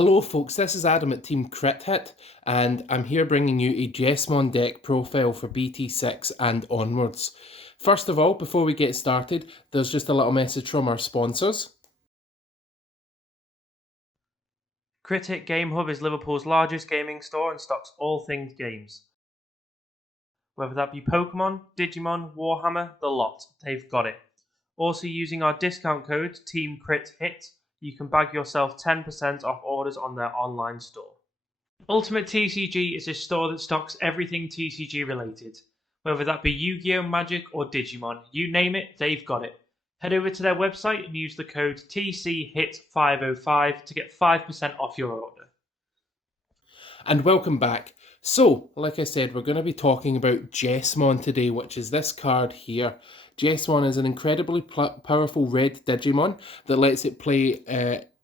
Hello folks, this is Adam at Team Crit Hit, and I'm here bringing you a Jesmon deck profile for BT6 and onwards. First of all, before we get started, there's just a little message from our sponsors. Crit Hit Game Hub is Liverpool's largest gaming store and stocks all things games. Whether that be Pokemon, Digimon, Warhammer, the lot, they've got it. Also using our discount code TEAMCRITHIT, you can bag yourself 10% off orders on their online store. Ultimate TCG is a store that stocks everything TCG related. Whether that be Yu-Gi-Oh! Magic or Digimon, you name it, they've got it. Head over to their website and use the code TCHIT505 to get 5% off your order. And welcome back. So, like I said, we're going to be talking about Jesmon today, which is this card here. Jesmon is an incredibly powerful red Digimon that lets it play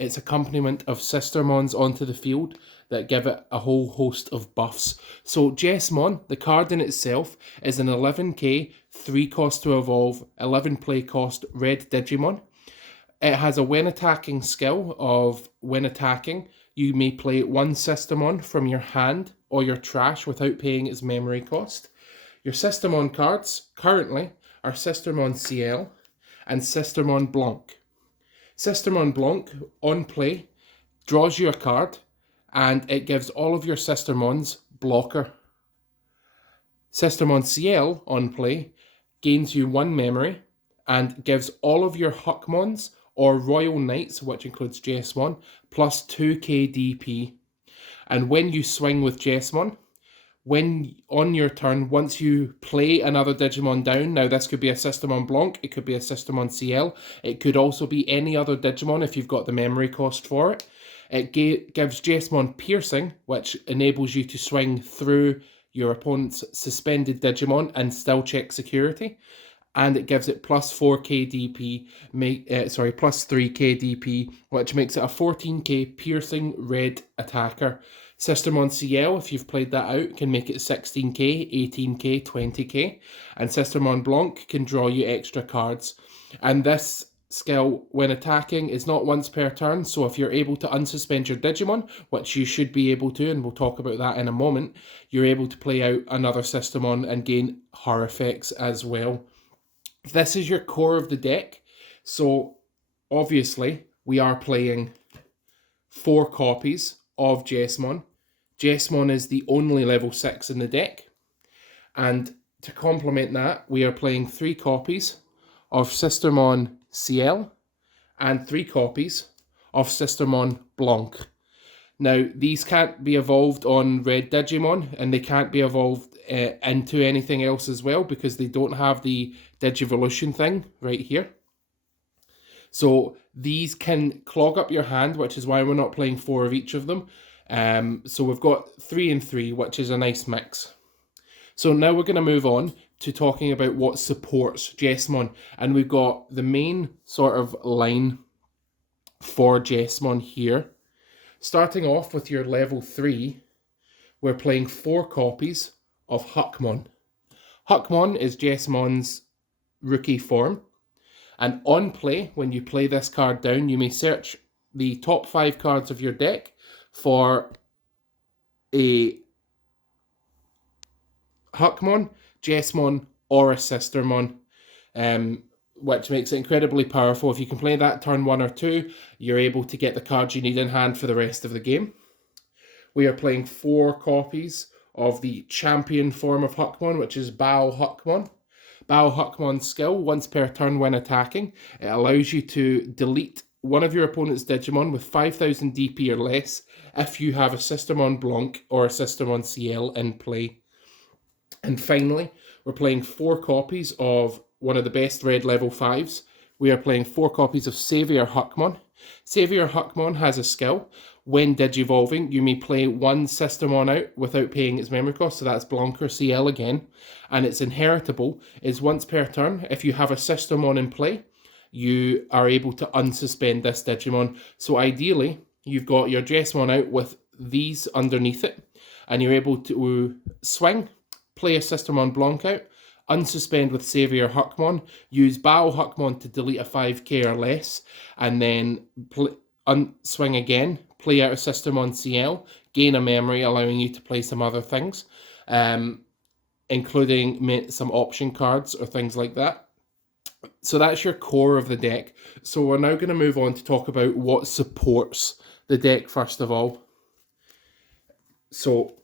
its accompaniment of Sistermons onto the field that give it a whole host of buffs. So Jesmon, the card in itself, is an 11k, 3 cost to evolve, 11 play cost red Digimon. It has a when attacking skill of when attacking, you may play one Systemon from your hand or your trash without paying its memory cost. Your Systemon cards currently are Systemon CL and Systemon Blanc. Systemon Blanc, on play, draws you a card and it gives all of your Systemons blocker. Systemon CL, on play, gains you 1 memory and gives all of your Hukmons or Royal Knights, which includes Jesmon, plus 2k DP. And when you swing with Jesmon, when on your turn, once you play another Digimon down, now this could be a Systemon Blanc, it could be a Systemon CL, it could also be any other Digimon if you've got the memory cost for it. It gives Jesmon Piercing, which enables you to swing through your opponent's suspended Digimon and still check security. And it gives it plus 4k DP, plus 3k DP, which makes it a 14k piercing red attacker. Systemon CL, if you've played that out, can make it 16k, 18k, 20k. And Systemon Blanc can draw you extra cards. And this skill, when attacking, is not once per turn, so if you're able to unsuspend your Digimon, which you should be able to, and we'll talk about that in a moment, you're able to play out another Systemon and gain her effects as well. This is your core of the deck, so obviously we are playing 4 copies of Jesmon. Jesmon is the only level 6 in the deck, and to complement that, we are playing 3 copies of Systemon CL and 3 copies of Systemon Blanc. Now, these can't be evolved on Red Digimon, and they can't be evolved into anything else as well, because they don't have the Digivolution thing right here. So these can clog up your hand, which is why we're not playing 4 of each of them. So we've got 3 and 3, which is a nice mix. So now we're going to move on to talking about what supports Jesmon. And we've got the main sort of line for Jesmon here. Starting off with your level 3, we're playing 4 copies of Hukman. Hukman is Jesmon's rookie form. And on play, when you play this card down, you may search the top 5 cards of your deck for a Hukman, Jesmon, or a Sistermon, which makes it incredibly powerful. If you can play that turn 1 or 2, you're able to get the cards you need in hand for the rest of the game. We are playing 4 copies of the champion form of Hukman, which is Bao Hukman. Bao Hukman's skill, once per turn when attacking, it allows you to delete one of your opponent's Digimon with 5000 DP or less if you have a Systemon Blanc or a Systemon CL in play. And finally, we're playing 4 copies of one of the best red level 5s. We are playing 4 copies of Xavier Hukman. Xavier Hukman has a skill. When Digivolving, you may play 1 Systemon out without paying its memory cost, so that's Blanc or CL again. And its inheritable is once per turn. If you have a Systemon in play, you are able to unsuspend this Digimon. So ideally, you've got your Jesmon out with these underneath it, and you're able to swing, play a Systemon Blanc out, unsuspend with Xavier Hukman, use Bao Hukman to delete a 5k or less, and then swing again, play out a system on CL, gain a memory, allowing you to play some other things, including some option cards or things like that. So that's your core of the deck. So we're now going to move on to talk about what supports the deck first of all. So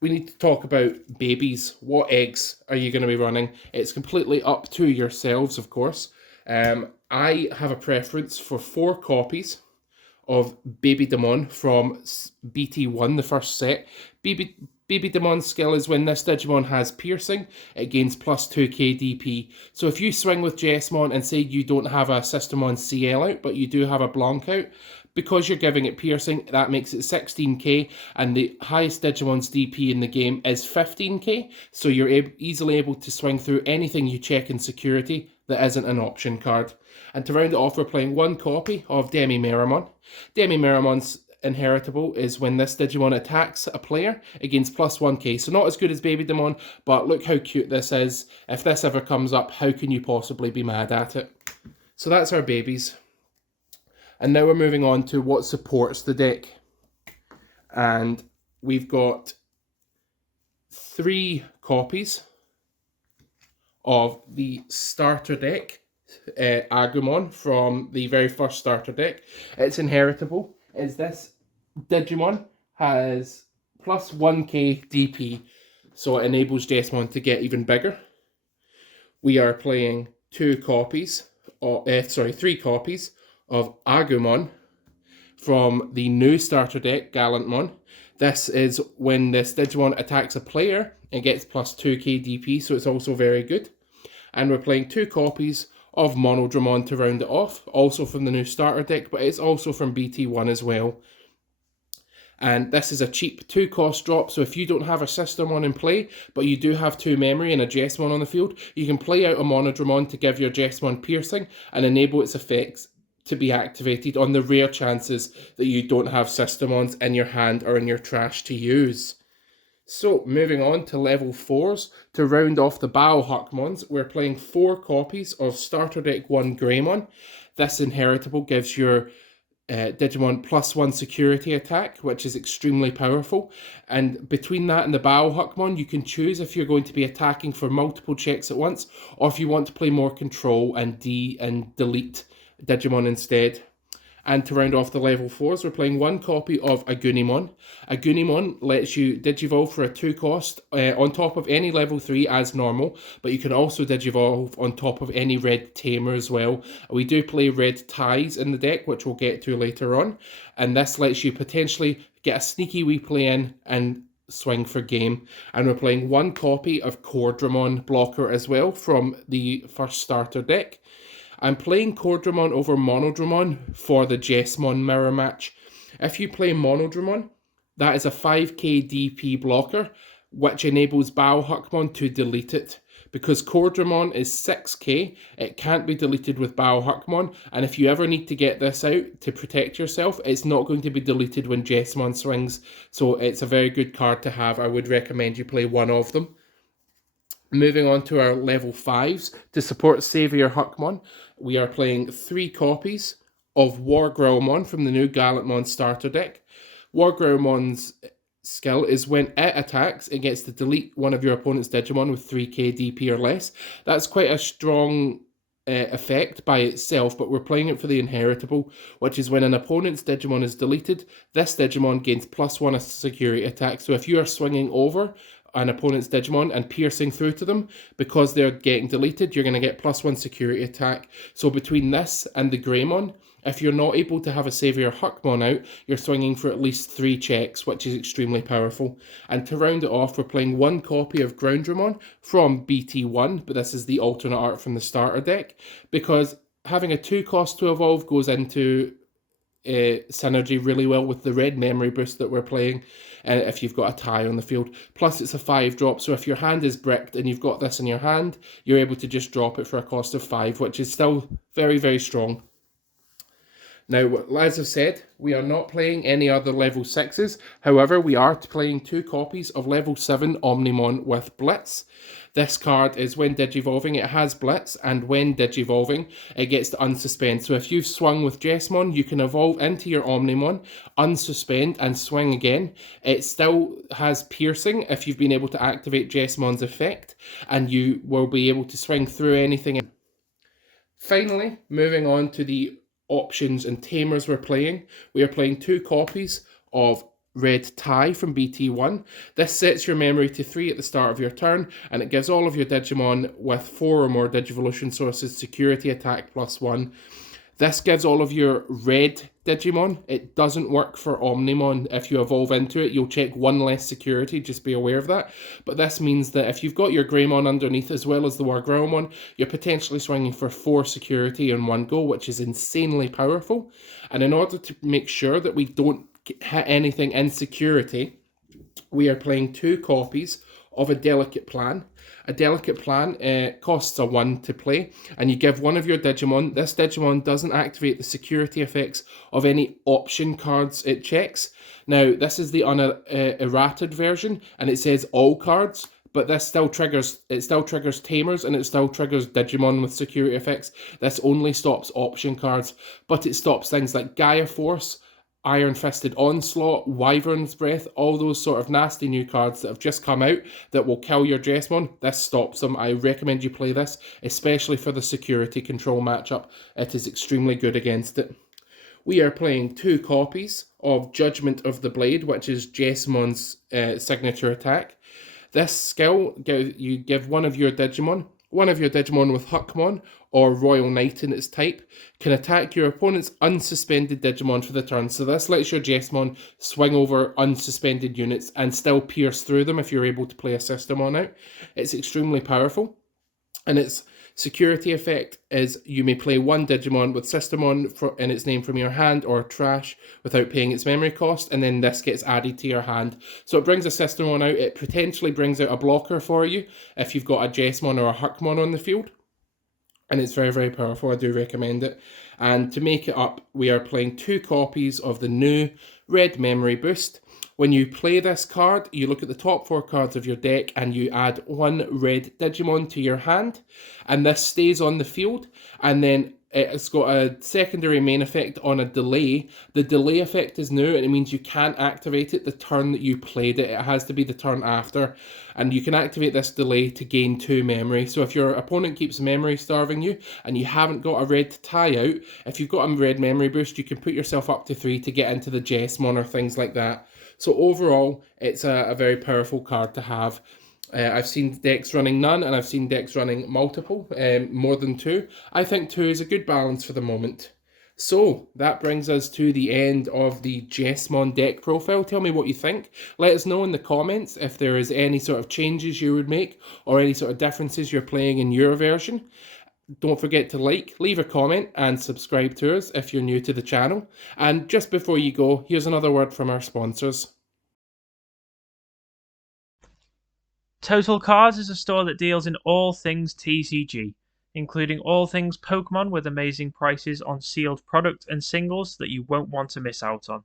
we need to talk about babies. What eggs are you going to be running? It's completely up to yourselves, of course. I have a preference for 4 copies of Baby Demon from BT1, the first set. Baby Demon's skill is when this Digimon has piercing, it gains plus 2k DP. So if you swing with Jesmon and say you don't have a Systemon CL out, but you do have a Blanc out, because you're giving it piercing, that makes it 16k, and the highest Digimon's DP in the game is 15k, so you're easily able to swing through anything you check in security that isn't an option card. And to round it off, we're playing 1 copy of Demi-Meramon. Demi-Meramon's inheritable is when this Digimon attacks a player, it gains plus 1k, so not as good as Baby Demon, but look how cute this is. If this ever comes up, how can you possibly be mad at it? So that's our babies. And now we're moving on to what supports the deck. And we've got 3 copies of the starter deck, Agumon, from the very first starter deck. It's inheritable. Is this Digimon has plus 1k DP, so it enables Jesmon to get even bigger. We are playing 3 copies of Agumon from the new starter deck, Gallantmon. This is when this Digimon attacks a player, it gets plus 2k DP, so it's also very good. And we're playing 2 copies of Monodramon to round it off, also from the new starter deck, but it's also from BT1 as well. And this is a cheap 2 cost drop, so if you don't have a Systemon in play, but you do have 2 memory and a Jesmon on the field, you can play out a Monodramon to give your Jesmon piercing and enable its effects to be activated on the rare chances that you don't have Systemons in your hand or in your trash to use. So, moving on to level 4s, to round off the Bao Hukmons, we're playing 4 copies of Starter Deck 1 Greymon. This inheritable gives your Digimon plus 1 security attack, which is extremely powerful. And between that and the Bao Hukmon, you can choose if you're going to be attacking for multiple checks at once, or if you want to play more control and delete Digimon instead. And to round off the level 4s, we're playing 1 copy of a Gunemon. A Gunemon lets you Digivolve for a 2 cost on top of any level 3 as normal, but you can also Digivolve on top of any red Tamer as well. We do play red ties in the deck, which we'll get to later on, and this lets you potentially get a sneaky wee play in and swing for game. And we're playing 1 copy of Cordramon Blocker as well from the first starter deck. I'm playing Cordramon over Monodramon for the Jesmon mirror match. If you play Monodramon, that is a 5k DP blocker, which enables Bao Hukmon to delete it. Because Cordramon is 6k, it can't be deleted with Bao Hukmon, and if you ever need to get this out to protect yourself, it's not going to be deleted when Jesmon swings, so it's a very good card to have. I would recommend you play 1 of them. Moving on to our level 5s, to support Xavier Hukman, we are playing 3 copies of War Growlmon from the new Gallantmon starter deck. War Growlmon's skill is when it attacks, it gets to delete one of your opponent's Digimon with 3k DP or less. That's quite a strong effect by itself, but we're playing it for the inheritable, which is when an opponent's Digimon is deleted, this Digimon gains plus 1 security attack. So if you are swinging over an opponent's Digimon and piercing through to them, because they're getting deleted, you're going to get plus 1 security attack. So between this and the Greymon, if you're not able to have a Xavier Hukman out, you're swinging for at least 3 checks, which is extremely powerful. And to round it off, we're playing 1 copy of Groundramon from BT1, but this is the alternate art from the starter deck, because having a 2 cost to evolve goes into synergy really well with the red memory boost that we're playing if you've got a tie on the field. Plus it's a 5 drop, so if your hand is bricked and you've got this in your hand, you're able to just drop it for a cost of 5, which is still very, very strong. Now, as I've said, we are not playing any other level 6s. However, we are playing 2 copies of level 7 Omnimon with Blitz. This card is when Digivolving, it has Blitz, and when Digivolving, it gets to unsuspend. So if you've swung with Jesmon, you can evolve into your Omnimon, unsuspend, and swing again. It still has Piercing if you've been able to activate Jesmon's effect, and you will be able to swing through anything. Finally, moving on to the options and Tamers we're playing. We are playing 2 copies of Red Tie from BT1. This sets your memory to 3 at the start of your turn, and it gives all of your Digimon with 4 or more Digivolution sources security attack +1. This gives all of your red Digimon. It doesn't work for Omnimon. If you evolve into it, you'll check 1 less security, just be aware of that. But this means that if you've got your Greymon underneath as well as the Wargrowmon, you're potentially swinging for 4 security in one go, which is insanely powerful. And in order to make sure that we don't hit anything in security, we are playing 2 copies of a Delicate Plan. A Delicate Plan costs a 1 to play, and you give one of your Digimon. This Digimon doesn't activate the security effects of any option cards it checks. Now, this is the unerrated version, and it says all cards, but this still triggers Tamers, and it still triggers Digimon with security effects. This only stops option cards, but it stops things like Gaia Force, Iron-Fisted Onslaught, Wyvern's Breath, all those sort of nasty new cards that have just come out that will kill your Jesmon. This stops them. I recommend you play this, especially for the security control matchup. It is extremely good against it. We are playing 2 copies of Judgment of the Blade, which is Jesmon's signature attack. This skill, you give one of your Digimon with Hukman or Royal Knight in its type, can attack your opponent's unsuspended Digimon for the turn. So this lets your Jesmon swing over unsuspended units and still pierce through them if you're able to play a Systemon out. It's extremely powerful. And its security effect is you may play 1 Digimon with Systemon in its name from your hand or trash without paying its memory cost, and then this gets added to your hand. So it brings a Systemon out. It potentially brings out a blocker for you if you've got a Jesmon or a Hukman on the field. And it's very, very powerful. I do recommend it. And to make it up, we are playing 2 copies of the new Red Memory Boost. When you play this card, you look at the top 4 cards of your deck and you add 1 red Digimon to your hand. And this stays on the field. And then it's got a secondary main effect on a delay. The delay effect is new, and it means you can't activate it the turn that you played it. It has to be the turn after. And you can activate this delay to gain 2 memory. So if your opponent keeps memory starving you and you haven't got a red tie out, if you've got a red memory boost, you can put yourself up to 3 to get into the Jesmon or things like that. So overall, it's a very powerful card to have. I've seen decks running none, and I've seen decks running multiple, more than 2. I think 2 is a good balance for the moment. So, that brings us to the end of the Jesmon deck profile. Tell me what you think. Let us know in the comments if there is any sort of changes you would make, or any sort of differences you're playing in your version. Don't forget to like, leave a comment, and subscribe to us if you're new to the channel. And just before you go, here's another word from our sponsors. Total Cards is a store that deals in all things TCG, including all things Pokemon with amazing prices on sealed product and singles that you won't want to miss out on.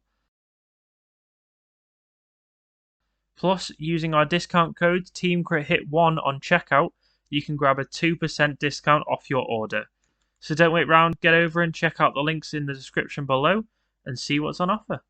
Plus, using our discount code TEAMCRITHIT1 on checkout, you can grab a 2% discount off your order. So don't wait round, get over and check out the links in the description below and see what's on offer.